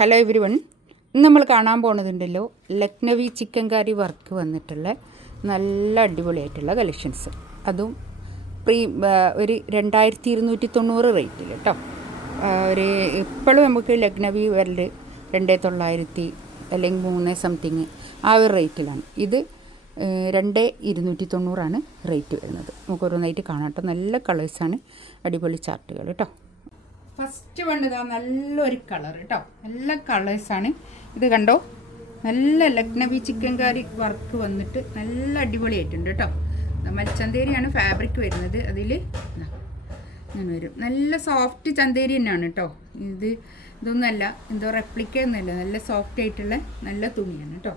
Hello every one, ഇന്ന് നമ്മൾ കാണാൻ പോണതുണ്ടല്ലോ ലക്നവി ചിക്കൻ കറി വർക്ക് വന്നിട്ടുള്ള നല്ല അടിപൊളിയായിട്ടുള്ള കളക്ഷൻസ്. അതും ഒരു 2290 റേറ്റിൽ കേട്ടോ. ഒരു ഇപ്പോഴും നമുക്ക് ലക്നവി വരല് 2900 അല്ലെങ്കിൽ 3 സംതിങ് ആ ഒരു റേറ്റിലാണ്. ഇത് 2290 റേറ്റ് വരുന്നത്. നമുക്ക് ഓരോന്നായിട്ട് കാണാം കേട്ടോ. നല്ല കളേഴ്സാണ്, അടിപൊളി ചാർട്ടുകൾ കേട്ടോ. ഫസ്റ്റ് വൺ ഇതാ നല്ലൊരു കളർ കേട്ടോ. നല്ല കളേഴ്സാണ്. ഇത് കണ്ടോ, നല്ല ലക്നവി ചിക്കൻ കറി വർക്ക് വന്നിട്ട് നല്ല അടിപൊളിയായിട്ടുണ്ട് കേട്ടോ. മൽച്ചന്തേരിയാണ് ഫാബ്രിക് വരുന്നത്. അതിൽ ഇങ്ങനെ വരും. നല്ല സോഫ്റ്റ് ചന്തേരി തന്നെയാണ് കേട്ടോ. ഇതൊന്നുമല്ല, എന്തോ റെപ്ലിക്ക ഒന്നുമല്ല, നല്ല സോഫ്റ്റ് ആയിട്ടുള്ള നല്ല തുണിയാണ് കേട്ടോ.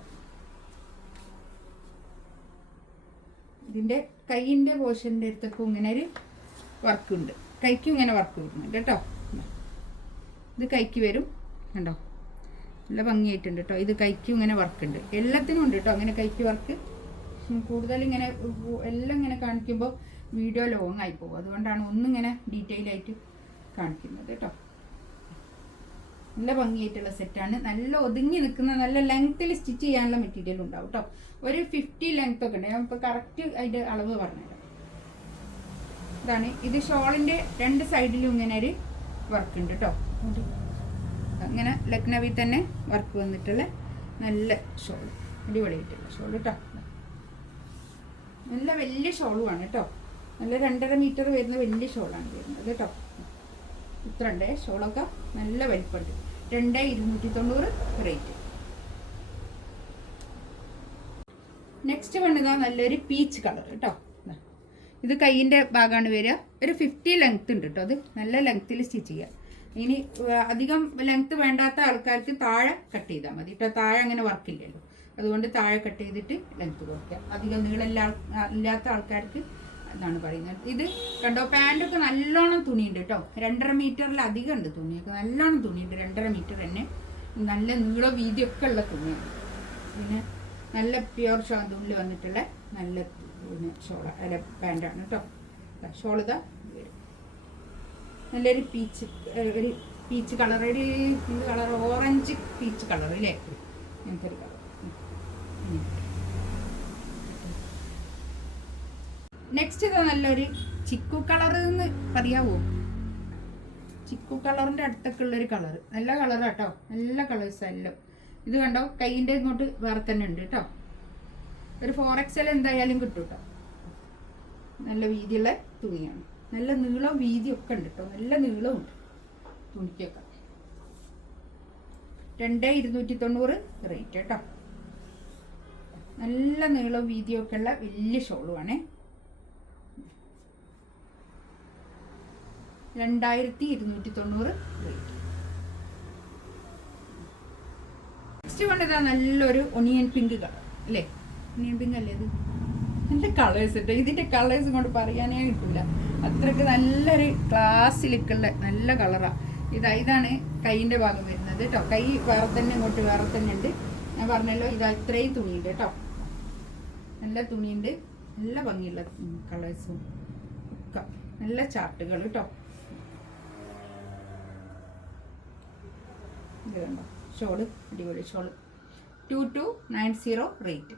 ഇതിൻ്റെ കൈയിൻ്റെ പോർഷൻ്റെ അടുത്തൊക്കെ ഇങ്ങനെ ഒരു വർക്കുണ്ട്. കൈക്കും ഇങ്ങനെ വർക്ക് വരുന്നുണ്ട് കേട്ടോ. ഇത് കൈക്ക് വരും കണ്ടോ, നല്ല ഭംഗിയായിട്ടുണ്ട് കേട്ടോ. ഇത് കൈക്കും ഇങ്ങനെ വർക്കുണ്ട്, എല്ലാത്തിനും ഉണ്ട് കേട്ടോ അങ്ങനെ കൈക്ക് വർക്ക്. കൂടുതൽ ഇങ്ങനെ എല്ലാം ഇങ്ങനെ കാണിക്കുമ്പോൾ വീഡിയോ ലോങ് ആയി പോകും, അതുകൊണ്ടാണ് ഒന്നിങ്ങനെ ഡീറ്റെയിൽ ആയിട്ട് കാണിക്കുന്നത് കേട്ടോ. നല്ല ഭംഗിയായിട്ടുള്ള സെറ്റാണ്. നല്ല ഒതുങ്ങി നിൽക്കുന്ന, നല്ല ലെങ്ത്തിൽ സ്റ്റിച്ച് ചെയ്യാനുള്ള മെറ്റീരിയൽ ഉണ്ടാവും കേട്ടോ. ഒരു 50 ലെങ്ത് ഒക്കെ ഉണ്ട്. ഞാൻ ഇപ്പോൾ കറക്റ്റ് അതിൻ്റെ അളവ് പറഞ്ഞുതരാം. ഇതാണ് ഇത്. ഷോളിൻ്റെ 2 സൈഡിലും ഇങ്ങനെ ഒരു വർക്ക് ഉണ്ട് കേട്ടോ. അങ്ങനെ ലക്നവി തന്നെ വർക്ക് വന്നിട്ടുള്ള നല്ല ഷോൾ, അടിപൊളിയായിട്ടുള്ള ഷോൾ കേട്ടോ. നല്ല വലിയ ഷോളുമാണ് കേട്ടോ. നല്ല 2.5 മീറ്റർ വരുന്ന വലിയ ഷോളാണ് വരുന്നത് കേട്ടോ. ഇത്ര ഉണ്ട് ഷോളൊക്കെ, നല്ല വലിപ്പമുണ്ട്. 2290 റേറ്റ്. നെക്സ്റ്റ് വന്നതാ നല്ലൊരു പീച്ച് കളർ കേട്ടോ. ഇത് കൈയിൻ്റെ ഭാഗമാണ് വരിക. ഒരു 50 ലെങ്ത് ഉണ്ട് കേട്ടോ. അത് നല്ല ലെങ്ത്തിൽ സ്റ്റിച്ച് ചെയ്യുക. ഇനി അധികം ലെങ്ത് വേണ്ടാത്ത ആൾക്കാർക്ക് താഴെ കട്ട് ചെയ്താൽ മതി കേട്ടോ. താഴെ അങ്ങനെ വർക്കില്ലല്ലോ, അതുകൊണ്ട് താഴെ കട്ട് ചെയ്തിട്ട് ലെങ്ത് കുറയ്ക്കുക. അധികം ഇല്ലാത്ത ആൾക്കാർക്ക് എന്നാണ് പറയുന്നത്. ഇത് കണ്ടോ, പാൻറ്റൊക്കെ നല്ലോണം തുണിയുണ്ട് കേട്ടോ. 2.5 മീറ്ററിൽ അധികം ഉണ്ട് തുണിയൊക്കെ, നല്ലോണം തുണിയുണ്ട്. 2.5 മീറ്റർ തന്നെ നല്ല നീള വീതിയൊക്കെ ഉള്ള തുണിയാണ്. പിന്നെ നല്ല പ്യുവർ ഷാന്തൂണിൽ വന്നിട്ടുള്ള നല്ല ഷോള അല്ല പാൻറ്റാണ് കേട്ടോ. ഷോൾ ഇതാ നല്ലൊരു പീച്ച് കളർ, ഒരു എന്ത് കളർ, ഓറഞ്ച് പീച്ച് കളർ അല്ലേ, അങ്ങനത്തെ ഒരു കളർ. നെക്സ്റ്റ് ഇതാ നല്ലൊരു ചിക്കു കളർ എന്ന് പറയാവോ, ചിക്കു കളറിൻ്റെ അടുത്തൊക്കെ ഉള്ളൊരു കളർ. നല്ല കളറാണ് കേട്ടോ, നല്ല കളേഴ്സ് എല്ലാം. ഇത് കണ്ടോ, കൈയിൻ്റെ ഇങ്ങോട്ട് വേറെ തന്നെ ഉണ്ട് കേട്ടോ. ഒരു 4XL എന്തായാലും കിട്ടും കേട്ടോ. നല്ല വീതിയുള്ള തുണിയാണ്. നല്ല നീളവും വീതിയൊക്കെ ഉണ്ട് കേട്ടോ. നല്ല നീളമുണ്ട് തുണിക്കൊക്കെ. 2290 റേറ്റ് കേട്ടോ. നല്ല നീളവും വീതിയൊക്കെ ഉള്ള വലിയ ഷോളുമാണേ. 2290 റേറ്റ്. നെക്സ്റ്റ് വേണ്ടതാ നല്ലൊരു ഒണിയൻ പിങ്ക് കളർ അല്ലേ. ഒണിയൻ പിങ്ക് അല്ലേ ഇത്? നല്ല കളേഴ്സ് കേട്ടോ. ഇതിൻ്റെ കളേഴ്സ് കൊണ്ട് പറയാനേ കിട്ടില്ല, അത്രയ്ക്ക് നല്ലൊരു ക്ലാസ്സിലേക്കുള്ള നല്ല കളറാണ്. ഇതാണ് കൈയിൻ്റെ ഭാഗം വരുന്നത് കേട്ടോ. കൈ വേറെ തന്നെ, ഇങ്ങോട്ട് വേറെ തന്നെ ഉണ്ട്. ഞാൻ പറഞ്ഞല്ലോ, ഇത്രയും തുണിയുണ്ട് കേട്ടോ. നല്ല തുണിയുണ്ട്, നല്ല ഭംഗിയുള്ള കളേഴ്സും ഒക്കെ, നല്ല ചാർട്ടുകൾ കേട്ടോ. ഇത് കണ്ടോ, ഷോള് അടിപൊളി ഷോള്. 2290 റേറ്റ്.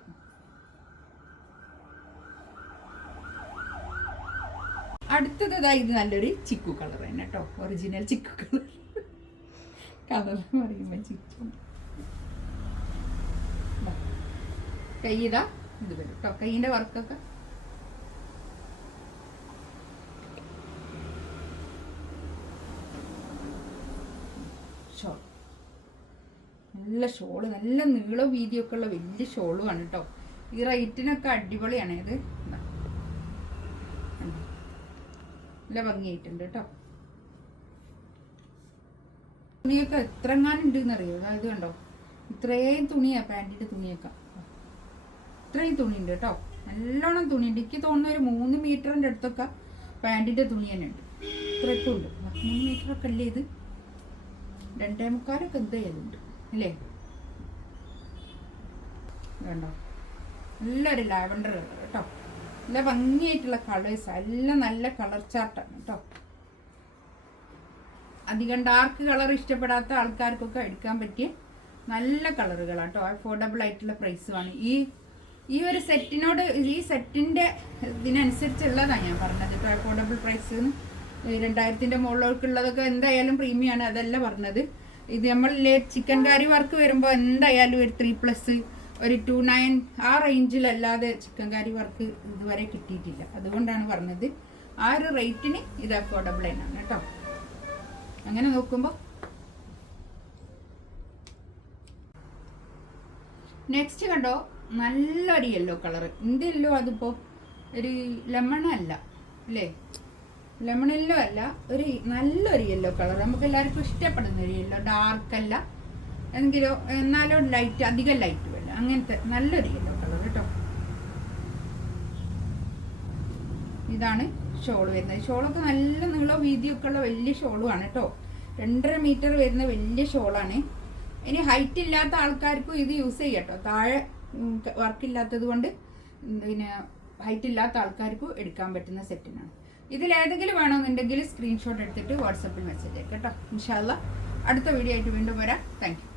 അടുത്തത് ഇത് നല്ലൊരു ചിക്കു കളർ തന്നെ കേട്ടോ. Original chikoo colour. കളർ പറയുമ്പോൾ ചിക്കു. കൈ ഇത് വരും കേട്ടോ. കൈയിൻ്റെ വർക്കൊക്കെ ഷോൾ, നല്ല ഷോള്, നല്ല നീളവും വീതിയൊക്കെ ഉള്ള വലിയ ഷോളുമാണ് കേട്ടോ. ഈ റേറ്റിനൊക്കെ അടിപൊളിയാണ്. ഇത് നല്ല ഭംഗിയായിട്ടുണ്ട് കേട്ടോ. തുണിയൊക്കെ എത്ര എങ്ങാനുണ്ട് എന്നറിയോ? അതായത് കണ്ടോ, ഇത്രയും തുണിയാ പാൻറ്റിൻ്റെ തുണിയൊക്കെ. ഇത്രയും തുണിയുണ്ട് കേട്ടോ. നല്ലോണം തുണിയുണ്ട്. എനിക്ക് തോന്നുന്ന ഒരു 3 മീറ്ററിൻ്റെ അടുത്തൊക്കെ പാൻറ്റിൻ്റെ തുണി തന്നെ ഉണ്ട്. ഇത്രയൊക്കെ ഉണ്ട്. 3 മീറ്ററൊക്കെ അല്ലേ ഇത്? 2.25 എന്തായാലുണ്ട് അല്ലേ. കണ്ടോ, നല്ലൊരു ലാവൻഡർ കളർ കേട്ടോ. നല്ല ഭംഗിയായിട്ടുള്ള കളേഴ്സ്, എല്ലാം നല്ല കളർ ചാർട്ടാണ് കേട്ടോ. അധികം ഡാർക്ക് കളർ ഇഷ്ടപ്പെടാത്ത ആൾക്കാർക്കൊക്കെ എടുക്കാൻ പറ്റിയ നല്ല കളറുകളാണ് കേട്ടോ. അഫോർഡബിൾ ആയിട്ടുള്ള പ്രൈസുമാണ്. ഈ ഒരു സെറ്റിനോട് ഈ സെറ്റിൻ്റെ ഇതിനനുസരിച്ചുള്ളതാണ് ഞാൻ പറഞ്ഞത് കേട്ടോ. അഫോർഡബിൾ പ്രൈസ് 2000-ന്റെ മുകളിലേക്കുള്ളതൊക്കെ എന്തായാലും പ്രീമിയമാണ്, അതല്ല പറഞ്ഞത്. ഇത് നമ്മൾ ചിക്കൻ കറി വർക്ക് വരുമ്പോൾ എന്തായാലും ഒരു 3+, ഒരു 29 ആ റേഞ്ചിലല്ലാതെ ചിക്കൻ കറി വർക്ക് ഇതുവരെ കിട്ടിയിട്ടില്ല. അതുകൊണ്ടാണ് പറഞ്ഞത് ആ ഒരു റേറ്റിന് ഇത് അഫോർഡബിൾ തന്നെയാണ് കേട്ടോ. അങ്ങനെ നോക്കുമ്പോൾ നെക്സ്റ്റ് കണ്ടോ, നല്ലൊരു യെല്ലോ കളർ. എന്ത് യെല്ലോ അതിപ്പോൾ ഒരു ലെമണല്ല അല്ലേ, ലെമൺ യെല്ലോ അല്ല, ഒരു നല്ലൊരു യെല്ലോ കളർ. നമുക്ക് എല്ലാവർക്കും ഇഷ്ടപ്പെടുന്ന ഒരു യെല്ലോ, ഡാർക്കല്ല എങ്കിലോ എന്നാലോ ലൈറ്റ്, അധികം ലൈറ്റ് വേണ്ട, അങ്ങനത്തെ നല്ലൊരു യെല്ലോ കളർ കേട്ടോ. ഇതാണ് ഷോൾ വരുന്നത്. ഷോളൊക്കെ നല്ല നീളവും വീതിയൊക്കെ ഉള്ള വലിയ ഷോളുമാണ് കേട്ടോ. 2.5 മീറ്റർ വരുന്ന വലിയ ഷോളാണ്. ഇനി ഹൈറ്റ് ഇല്ലാത്ത ആൾക്കാർക്കും ഇത് യൂസ് ചെയ്യാം കേട്ടോ. താഴെ വർക്കില്ലാത്തത് കൊണ്ട് പിന്നെ ഹൈറ്റ് ഇല്ലാത്ത ആൾക്കാർക്കും എടുക്കാൻ പറ്റുന്ന സെറ്റിനാണ്. ഇതിലേതെങ്കിലും വേണമെന്നുണ്ടെങ്കിൽ സ്ക്രീൻഷോട്ട് എടുത്തിട്ട് വാട്സപ്പിൽ മെസ്സേജ് അയക്കാം കേട്ടോ. ഇൻഷാ അല്ലാഹ് അടുത്ത വീഡിയോ ആയിട്ട് വീണ്ടും വരാം. Thank you.